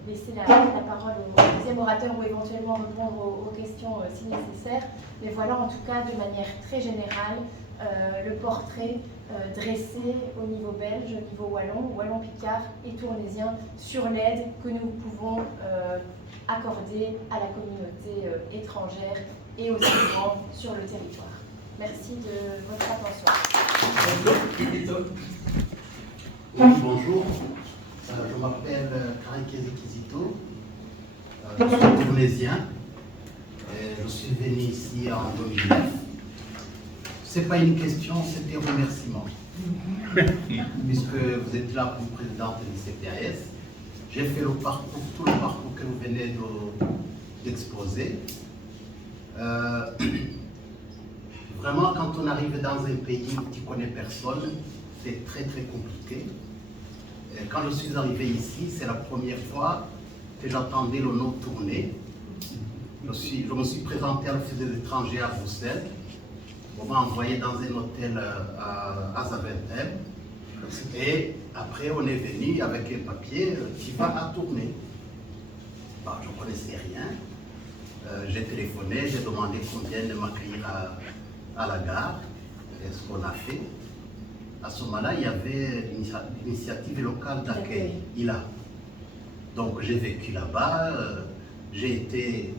laisser la parole au deuxième orateur ou éventuellement répondre aux questions si nécessaire. Mais voilà en tout cas de manière très générale le portrait dressé au niveau belge, au niveau wallon, wallon-picard et tournésien sur l'aide que nous pouvons accorder à la communauté étrangère et aux immigrants sur le territoire. Merci de votre attention. Bonjour, je m'appelle Karin Kizito, je suis tournésien et je suis venu ici en 2009. Ce n'est pas une question, c'est un remerciement. Puisque vous êtes là comme présidente du CPAS, j'ai fait tout le parcours que vous venez d'exposer. Vraiment, quand on arrive dans un pays où tu ne connais personne, c'est très très compliqué. Et quand je suis arrivé ici, c'est la première fois que j'entendais le nom tourner. Je me suis présenté à l'Office des étrangers à Bruxelles. On m'a envoyé dans un hôtel à Zaventem. Et après, on est venu avec un papier qui va à tourner. Bon, je ne connaissais rien. J'ai téléphoné, j'ai demandé qu'on vienne m'accueillir à la gare. Et ce qu'on a fait. À ce moment-là, il y avait l'initiative locale d'accueil, ILA. Donc j'ai vécu là-bas, j'ai été...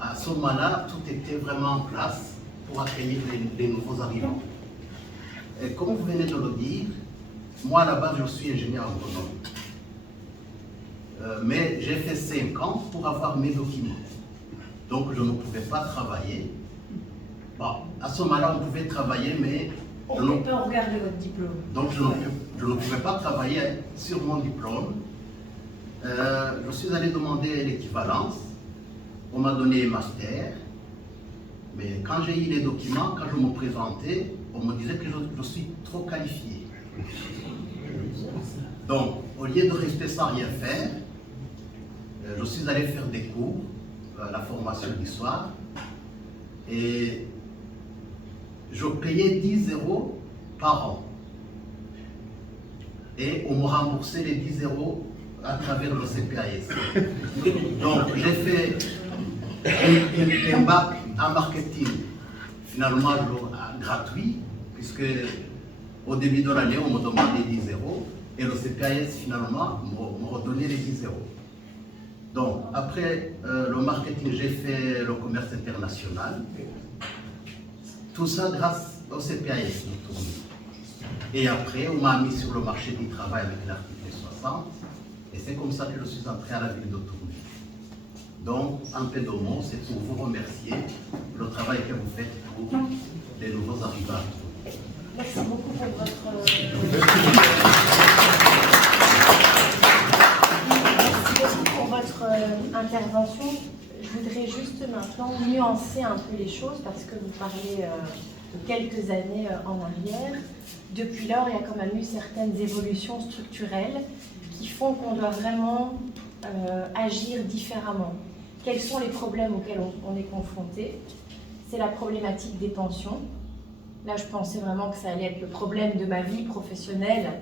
À ce moment-là, tout était vraiment en place pour accueillir les nouveaux arrivants. Et comme vous venez de le dire, moi à la base, je suis ingénieur agronome. Mais j'ai fait 5 ans pour avoir mes documents. Donc je ne pouvais pas travailler. Bon, à ce moment-là, on pouvait travailler, mais... On ne peut pas regarder votre diplôme. Donc je ne pouvais pas travailler sur mon diplôme. Je suis allé demander l'équivalence. On m'a donné un master. Mais quand j'ai eu les documents, quand je me présentais, on me disait que je suis trop qualifié. Donc, au lieu de rester sans rien faire, je suis allé faire des cours, la formation du soir. Et je payais 10 € par an. Et on me remboursait les 10 € à travers le CPAS. Donc j'ai fait un bac en marketing, finalement gratuit, puisque au début de l'année, on me demandait 10 euros, et le CPAS, finalement, m'a redonné les 10 euros. Donc, après le marketing, j'ai fait le commerce international. Tout ça grâce au CPAS de Tournai. Et après, on m'a mis sur le marché du travail avec l'article 60. Et c'est comme ça que je suis entré à la ville de Tournai. Donc, en peu de mots, c'est pour vous remercier le travail que vous faites pour les nouveaux arrivants. Merci beaucoup pour votre... intervention. Je voudrais juste maintenant nuancer un peu les choses parce que vous parlez de quelques années en arrière. Depuis lors, il y a quand même eu certaines évolutions structurelles qui font qu'on doit vraiment agir différemment. Quels sont les problèmes auxquels on est confronté? C'est la problématique des pensions. Là, je pensais vraiment que ça allait être le problème de ma vie professionnelle.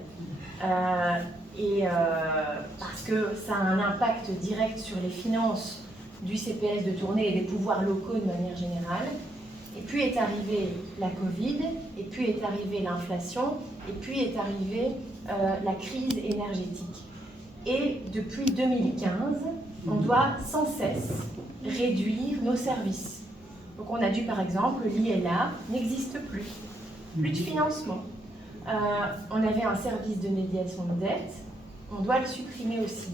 Parce que ça a un impact direct sur les finances du CPS de Tournai et des pouvoirs locaux de manière générale. Et puis est arrivée la Covid, et puis est arrivée l'inflation, et puis est arrivée la crise énergétique. Et depuis 2015, on doit sans cesse réduire nos services. Donc on a dû, par exemple, l'ILA n'existe plus. Plus de financement. On avait un service de médiation de dette, on doit le supprimer aussi.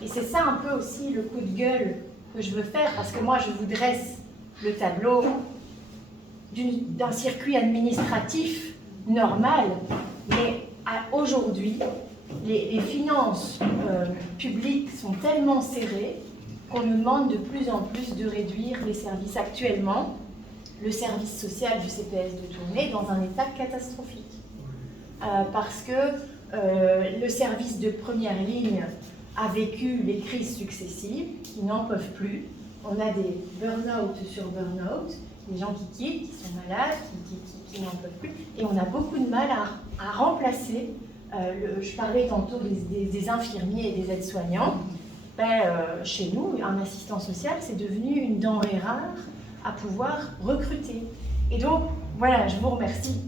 Et c'est ça un peu aussi le coup de gueule que je veux faire, parce que moi je vous dresse le tableau d'un circuit administratif normal, mais aujourd'hui, les finances publiques sont tellement serrées qu'on nous demande de plus en plus de réduire les services. Actuellement, le service social du CPS de Tournai est dans un état catastrophique. Parce que le service de première ligne a vécu les crises successives, qui n'en peuvent plus. On a des burn-out sur burn-out, des gens qui quittent, qui sont malades, qui n'en peuvent plus. Et on a beaucoup de mal à remplacer, je parlais tantôt des infirmiers et des aides-soignants. Chez nous, un assistant social, c'est devenu une denrée rare à pouvoir recruter. Et donc, voilà, je vous remercie.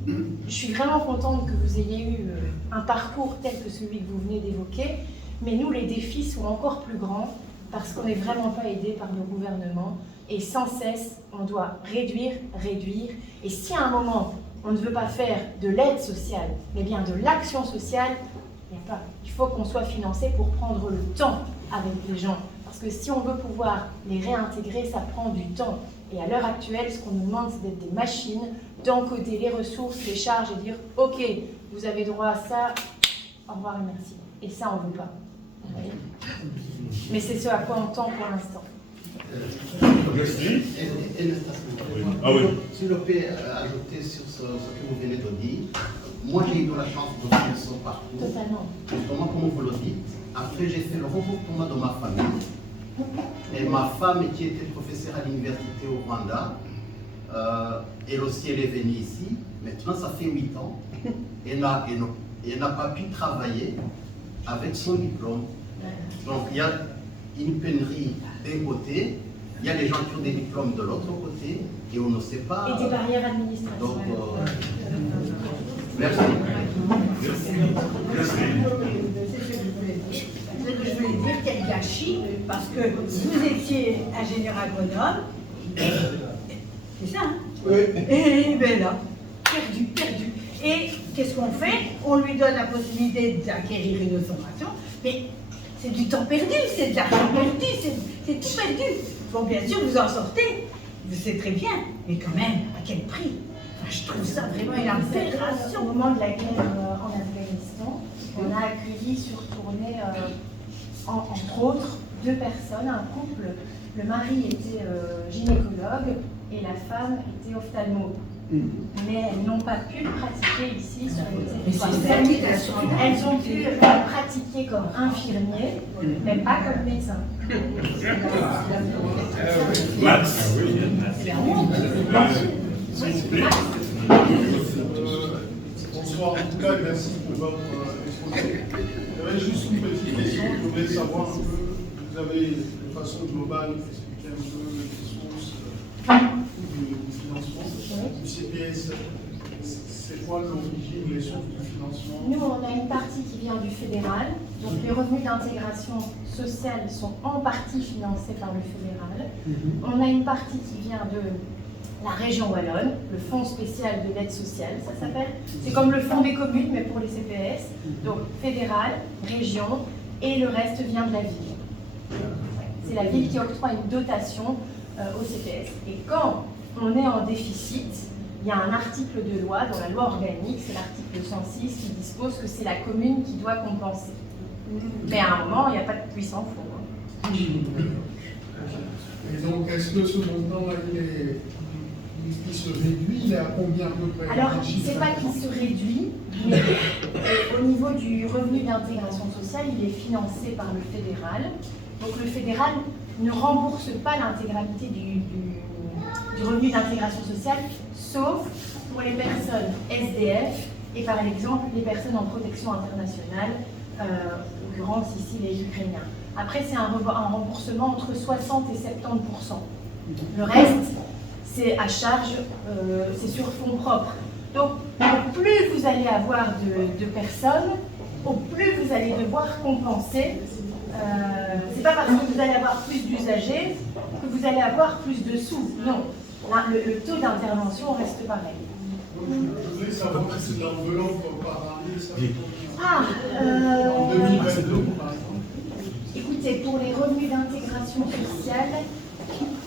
Je suis vraiment contente que vous ayez eu un parcours tel que celui que vous venez d'évoquer, mais nous, les défis sont encore plus grands parce qu'on n'est vraiment pas aidé par nos gouvernements et sans cesse, on doit réduire. Et si à un moment, on ne veut pas faire de l'aide sociale, mais bien de l'action sociale, il faut qu'on soit financé pour prendre le temps avec les gens. Parce que si on veut pouvoir les réintégrer, ça prend du temps. Et à l'heure actuelle, ce qu'on nous demande, c'est d'être des machines, d'encoder les ressources, les charges et dire « Ok, vous avez droit à ça, au revoir et merci ». Et ça, on ne veut pas. Mais c'est ce à quoi on tend pour l'instant. Si je peux ajouter sur ce que vous venez de dire, moi j'ai eu la chance de faire ce parcours. Totalement. Justement, comme vous le dites, après j'ai fait le regroupement de ma famille. Et ma femme qui était professeure à l'université au Rwanda, elle aussi elle est venue ici. Maintenant ça fait 8 ans. Elle n'a pas pu travailler avec son diplôme. Donc il y a une pénurie d'un côté, il y a des gens qui ont des diplômes de l'autre côté et on ne sait pas. Et des barrières administratives. Donc, merci. Je voulais dire quel gâchis, parce que vous étiez ingénieur agronome, c'est ça, hein? Oui. Et bien là, perdu. Et qu'est-ce qu'on fait? On lui donne la possibilité d'acquérir une formation, mais c'est du temps perdu, c'est de l'argent perdu, c'est tout perdu. Bon, bien sûr, vous en sortez, c'est très bien, mais quand même, à quel prix? Enfin, je trouve ça vraiment une aberration. Au moment de la guerre en Afghanistan, on a accueilli sur Tournai, entre autres, 2 personnes, un couple. Le mari était gynécologue et la femme était ophtalmo. Mais elles n'ont pas pu le pratiquer ici sur le territoire. Elles ont pu le pratiquer comme infirmiers, mais pas comme médecins. Bonsoir, en tout cas, merci pour votre exposé. J'avais juste une petite question. Je voudrais savoir un peu, vous avez de façon globale expliqué un peu les questions du financement du CPS. C'est quoi l'origine, les sources du financement? Nous, on a une partie qui vient du fédéral. Donc, les revenus d'intégration sociale sont en partie financés par le fédéral. On a une partie qui vient de la région wallonne, le fonds spécial de l'aide sociale, ça s'appelle. C'est comme le fonds des communes, mais pour les CPS. Donc, fédéral, région, et le reste vient de la ville. C'est la ville qui octroie une dotation au CPS. Et quand on est en déficit, il y a un article de loi, dans la loi organique, c'est l'article 106, qui dispose que c'est la commune qui doit compenser. Mais à un moment, il n'y a pas de puissant fond. Et donc, est-ce que ce montant, il se réduit? Il est à combien à peu près? Alors, c'est pas qu'il se réduit, mais au niveau du revenu d'intégration sociale, il est financé par le fédéral. Donc, le fédéral ne rembourse pas l'intégralité du revenu d'intégration sociale, sauf pour les personnes SDF et par exemple les personnes en protection internationale, en l'occurrence ici les Ukrainiens. Après, c'est un remboursement entre 60 et 70%. Le reste, c'est à charge, c'est sur fonds propres. Donc, au plus vous allez avoir de personnes, au plus vous allez devoir compenser. C'est pas parce que vous allez avoir plus d'usagers que vous allez avoir plus de sous. Non, le taux d'intervention reste pareil. Je voulais savoir si c'est l'enveloppe par année, ça. En 2022, par exemple. Écoutez, pour les revenus d'intégration sociale,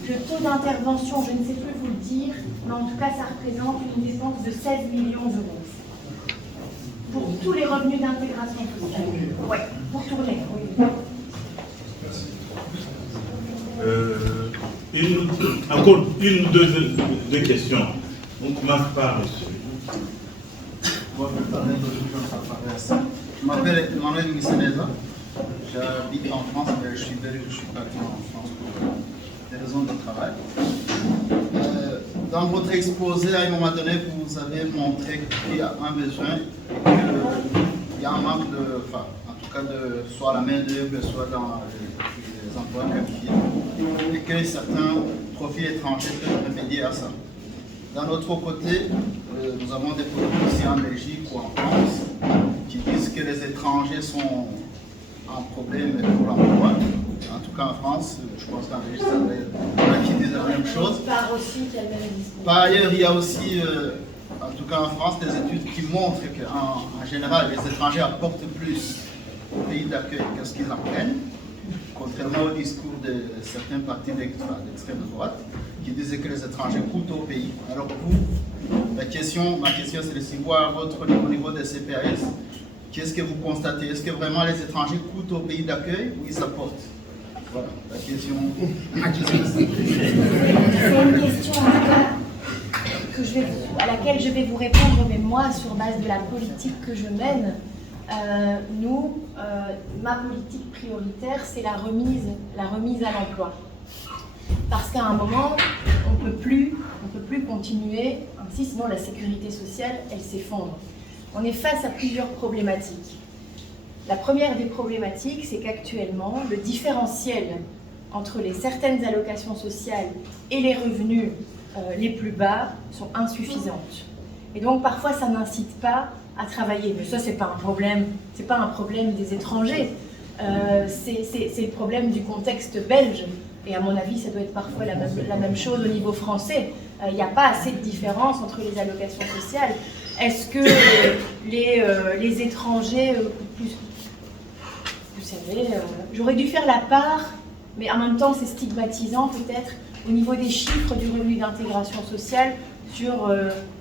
le taux d'intervention, je ne sais plus vous le dire, mais en tout cas, ça représente une dépense de 16 millions d'euros. Pour tous les revenus d'intégration sociale. Oui, pour tourner, oui. Encore une ou deux questions. On commence par monsieur. Je m'appelle Emmanuel Misseneza. J'habite en France, mais je suis parti en France pour des raisons de travail. Dans votre exposé, à un moment donné, vous avez montré qu'il y a un besoin et qu'il y a un manque de, enfin, en tout cas, de soit la main-d'œuvre, soit dans les emplois qualifiés, et que certains profils étrangers peuvent remédier à ça. D'un autre côté, nous avons des politiciens en Belgique ou en France qui disent que les étrangers sont un problème pour l'emploi. En tout cas en France, je pense qu'en Belgique, il y en a qui disent la même chose. Par ailleurs, il y a aussi, en tout cas en France, des études qui montrent qu'en général, les étrangers apportent plus au pays d'accueil que ce qu'ils en prennent, contrairement au discours de certains partis d'extrême droite qui disaient que les étrangers coûtent au pays. Alors vous, ma question c'est de savoir au niveau des CPS, qu'est-ce que vous constatez? Est-ce que vraiment les étrangers coûtent au pays d'accueil ou ils apportent? Voilà, la question. C'est une question à laquelle je vais vous répondre, mais moi, sur base de la politique que je mène, ma politique prioritaire, c'est la remise à l'emploi. Parce qu'à un moment, on ne peut plus continuer ainsi, sinon la sécurité sociale, elle s'effondre. On est face à plusieurs problématiques. La première des problématiques, c'est qu'actuellement, le différentiel entre certaines allocations sociales et les revenus les plus bas sont insuffisantes. Et donc, parfois, ça n'incite pas à travailler. Mais ça, c'est pas un problème des étrangers. C'est le problème du contexte belge. Et à mon avis, ça doit être parfois la même chose au niveau français. Il n'y a pas assez de différence entre les allocations sociales. Est-ce que les étrangers coûtent plus? Vous savez, j'aurais dû faire la part, mais en même temps, c'est stigmatisant peut-être au niveau des chiffres du revenu d'intégration sociale sur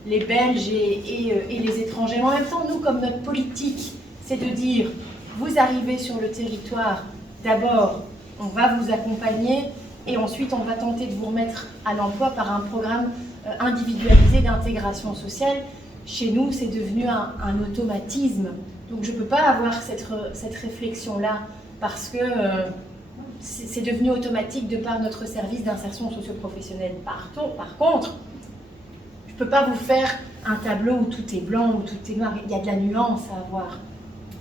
les Belges et les étrangers. Mais en même temps, nous, comme notre politique, c'est de dire, vous arrivez sur le territoire, d'abord, on va vous accompagner et ensuite, on va tenter de vous remettre à l'emploi par un programme individualisé d'intégration sociale. Chez nous, c'est devenu un automatisme. Donc, je ne peux pas avoir cette réflexion-là parce que c'est devenu automatique de par notre service d'insertion socio-professionnelle. Par contre, je ne peux pas vous faire un tableau où tout est blanc, où tout est noir. Il y a de la nuance à avoir.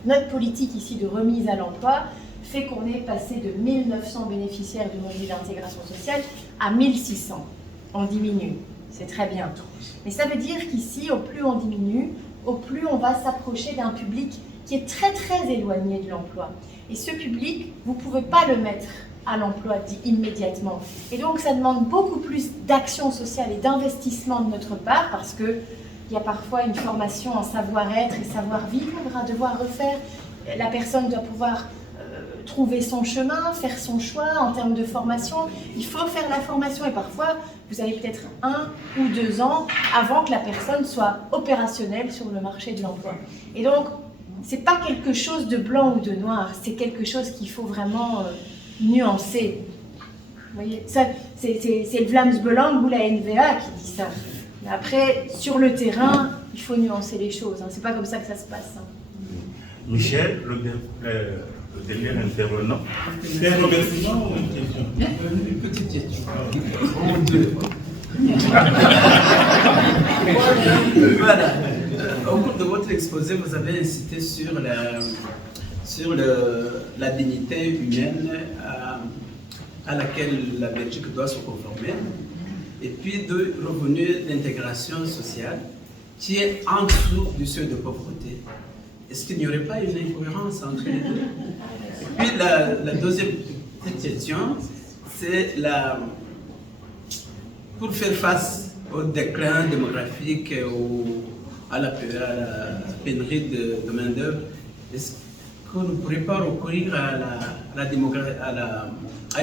Notre politique ici de remise à l'emploi fait qu'on est passé de 1900 bénéficiaires du revenu d'intégration sociale à 1600. On diminue. c'est très bien. Mais ça veut dire qu'ici, au plus on diminue, au plus on va s'approcher d'un public qui est très très éloigné de l'emploi. Et ce public, vous ne pouvez pas le mettre à l'emploi immédiatement. Et donc ça demande beaucoup plus d'action sociale et d'investissement de notre part, parce qu'il y a parfois une formation en savoir-être et savoir-vivre à devoir refaire. La personne doit pouvoir trouver son chemin, faire son choix en termes de formation. Il faut faire la formation et parfois, vous avez peut-être 1 ou 2 ans avant que la personne soit opérationnelle sur le marché de l'emploi. Et donc, c'est pas quelque chose de blanc ou de noir, c'est quelque chose qu'il faut vraiment nuancer. Vous voyez, c'est le Vlaams Belang ou la NVA qui dit ça. Mais après, sur le terrain, il faut nuancer les choses. Hein. C'est pas comme ça que ça se passe. Hein. Michel, le dernier intervenant. C'est un remerciement ou une question? Une petite question. Voilà. Au cours de votre exposé, vous avez insisté sur la dignité humaine à laquelle la Belgique doit se conformer, et puis de revenu d'intégration sociale qui est en dessous du seuil de pauvreté. Est-ce qu'il n'y aurait pas une incohérence entre les deux? Puis la deuxième question, c'est pour faire face au déclin démographique, à la pénurie de main-d'œuvre, est-ce qu'on ne pourrait pas recourir à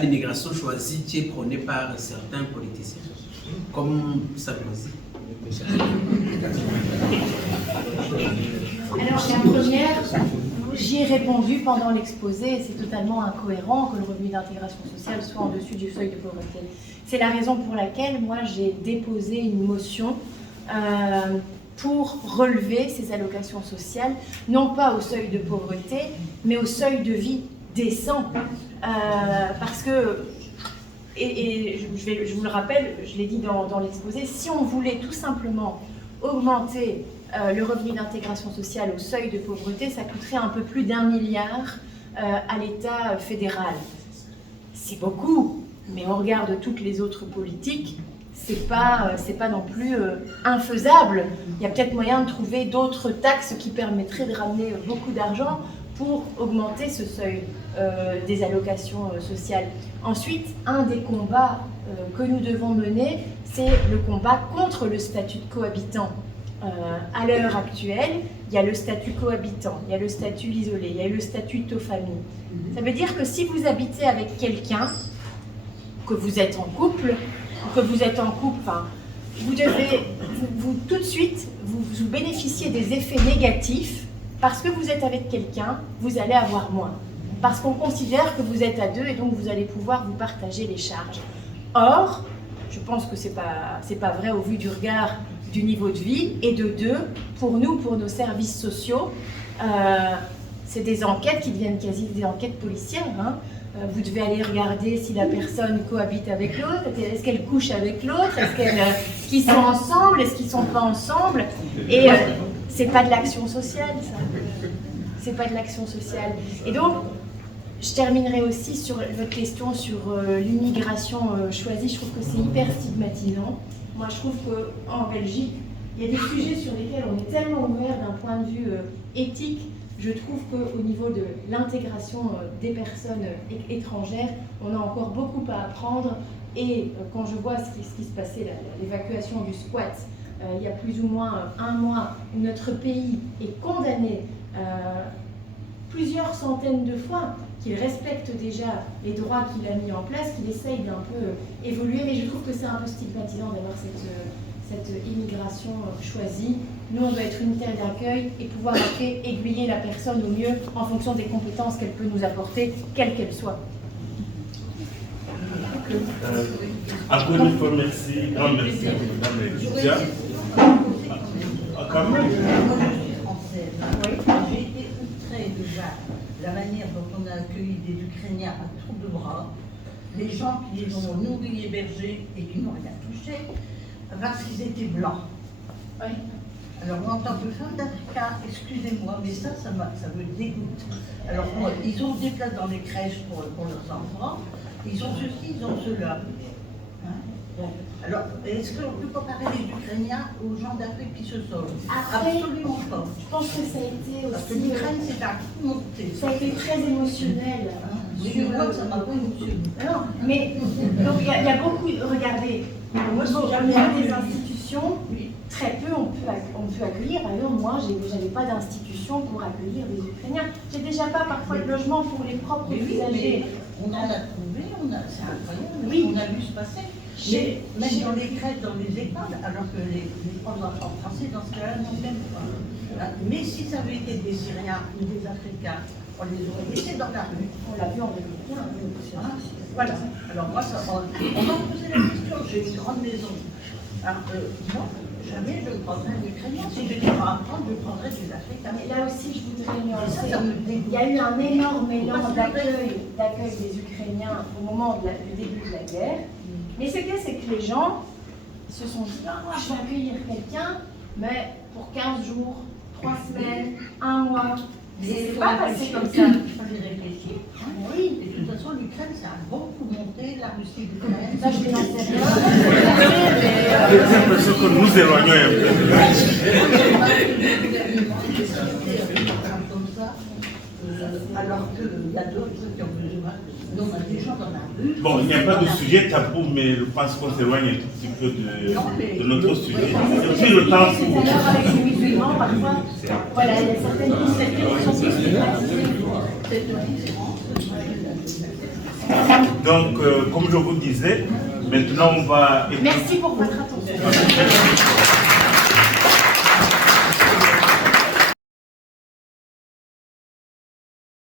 l'immigration choisie qui est prônée par certains politiciens, comme Sarkozy? Alors la première, j'y ai répondu pendant l'exposé, c'est totalement incohérent que le revenu d'intégration sociale soit en dessus du seuil de pauvreté. C'est la raison pour laquelle moi j'ai déposé une motion pour relever ces allocations sociales, non pas au seuil de pauvreté, mais au seuil de vie décent. Parce que, je vous le rappelle, je l'ai dit dans l'exposé, si on voulait tout simplement augmenter le revenu d'intégration sociale au seuil de pauvreté, ça coûterait un peu plus d'1 milliard à l'État fédéral. C'est beaucoup, mais au regard de toutes les autres politiques, c'est pas non plus infaisable. Il y a peut-être moyen de trouver d'autres taxes qui permettraient de ramener beaucoup d'argent pour augmenter ce seuil des allocations sociales. Ensuite, un des combats que nous devons mener, c'est le combat contre le statut de cohabitant. À l'heure actuelle, il y a le statut cohabitant, il y a le statut isolé, il y a le statut taux-famille. Ça veut dire que si vous habitez avec quelqu'un, que vous êtes en couple, enfin, vous devez, tout de suite, vous bénéficiez des effets négatifs parce que vous êtes avec quelqu'un, vous allez avoir moins. Parce qu'on considère que vous êtes à deux et donc vous allez pouvoir vous partager les charges. Or, je pense que c'est pas vrai au vu du regard du niveau de vie, et de deux, pour nous, pour nos services sociaux, c'est des enquêtes qui deviennent quasi des enquêtes policières. Hein. Vous devez aller regarder si la personne cohabite avec l'autre, est-ce qu'elle couche avec l'autre, est-ce qu'ils sont ensemble, est-ce qu'ils sont pas ensemble, et c'est pas de l'action sociale, ça. C'est pas de l'action sociale. Et donc, je terminerai aussi sur votre question sur l'immigration choisie. Je trouve que c'est hyper stigmatisant. Moi, je trouve qu'en Belgique, il y a des sujets sur lesquels on est tellement ouvert d'un point de vue éthique. Je trouve qu'au niveau de l'intégration des personnes étrangères, on a encore beaucoup à apprendre. Et quand je vois ce qui se passait, l'évacuation du squat, il y a plus ou moins 1 mois, où notre pays est condamné plusieurs centaines de fois, qu'il respecte déjà les droits qu'il a mis en place, qu'il essaye d'un peu évoluer, mais je trouve que c'est un peu stigmatisant d'avoir cette immigration choisie. Nous, on doit être une terre d'accueil et pouvoir après aiguiller la personne au mieux en fonction des compétences qu'elle peut nous apporter, quelles qu'elles soient. Encore une fois, merci. Grand merci à Madame Lydia. Quand même. J'ai été outrée déjà la manière dont on a accueilli des Ukrainiens à tour de bras, les gens qui les ont nourris, hébergés et qui n'ont rien touché parce qu'ils étaient blancs. Oui. Alors moi, en tant que femme d'Africain, excusez-moi, mais ça me dégoûte. Alors ils ont des places dans les crèches pour leurs enfants, ils ont ceci, ils ont cela. Hein? Bon. Alors, est-ce qu'on peut comparer les Ukrainiens aux gens d'Afrique qui se sauvent? Après, Absolument pas. Je pense que ça a été Parce que aussi... l'Ukraine, c'est un coup monté. Ça a été très émotionnel. Oui, je vois que ça m'a pas émotionné. Non, mais donc il y a beaucoup, regardez, moi je jamais des institutions, très peu on peut accueillir. Alors moi, j'avais pas d'institution pour accueillir des Ukrainiens. J'ai déjà pas parfois de logement pour les propres usagers. On en a trouvé, c'est incroyable, Oui. on a vu se passer. Mais même dans les crèches, dans les écoles, alors que les profs d'enfants français, dans ce cas-là, non même pas. Mais si ça avait été des Syriens ou des Africains, on les aurait laissés dans la rue. On l'a vu en 2015. Voilà. Alors moi, on m'a posé la question, j'ai une grande maison. Alors moi, jamais je prendrais un Ukrainien. Si j'ai des droits à prendre, je prendrais des Africains. Mais là aussi, je voudrais nuancer. Ça me dégoûte. Il y a eu un énorme élan d'accueil des Ukrainiens au moment du début de la guerre. Mais ce qu'il y a, c'est que les gens se sont dit, ah, moi, je vais accueillir quelqu'un, mais pour 15 jours, 3 semaines, 1 mois. C'est pas passé comme ça. Il faut y réfléchir. Oui. Et de toute façon, l'Ukraine, c'est un bon coup monté, la Russie, l'Ukraine. Ça, je n'en sais rien. J'ai l'impression que nous éloignons un peu. Comme ça, alors qu'il y a d'autres qui ont besoin. Donc, on a des gens dans la rue. Bon, il n'y a pas de sujet tabou, mais je pense qu'on s'éloigne un tout petit peu de notre sujet. Et puis le temps Tout à l'heure, avec les musulmans, parfois, voilà, il y a certaines initiatives qui sont plus stigmatisées. Donc, comme je vous disais, maintenant on va... Merci pour votre attention.